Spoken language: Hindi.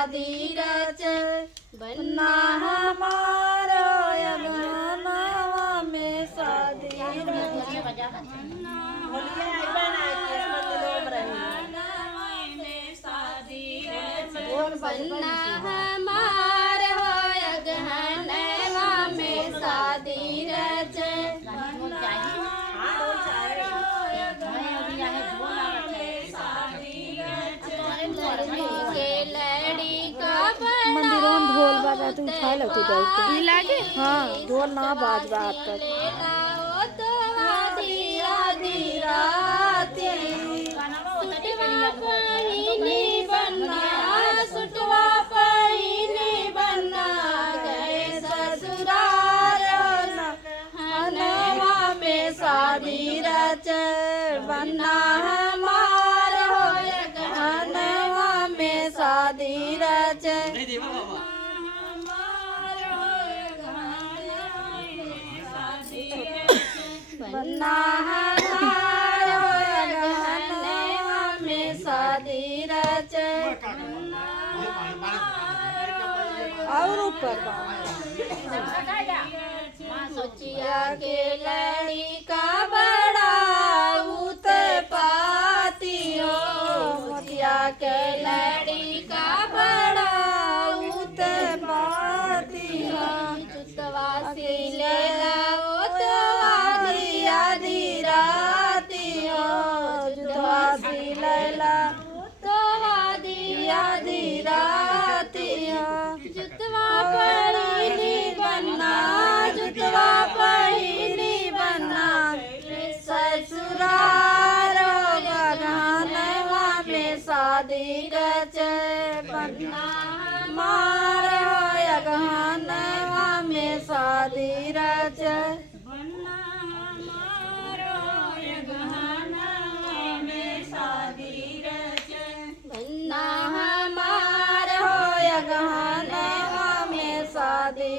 शादी रच बनना हमारो अगहनवा में शादी बनना हमार हो अगहनवा में शादी रच मंदिरों में ढोल बाजा तू उठा लो तू बैठ के लागे हाँ ढोल ना बाज बात तक तो आधी आधी राती सुटवा पहिनी बनना गए ससुराल हनवा में शादी रच बनना हमार हो हनवा में शादी रच बनना हमार हो हनवा में शादी रच और ऊपर सोचिया के लड़का बड़ा उत पाती हो मोतिया के लड़का बड़ा उत पाती हो जुतवा से ले लाओ तो आधी आधी राती हो जुतवा से ले लाओ तो आधी आधी राती हो जुतवा पहिनी बनना जुतवा पहिनी बनना ससुराल गहनवा में शादी रच बनना हमारा गहनवा में शादी रच बनना हमारा गहनवा में शादी रच बनना हमार हो गहनवा में शादी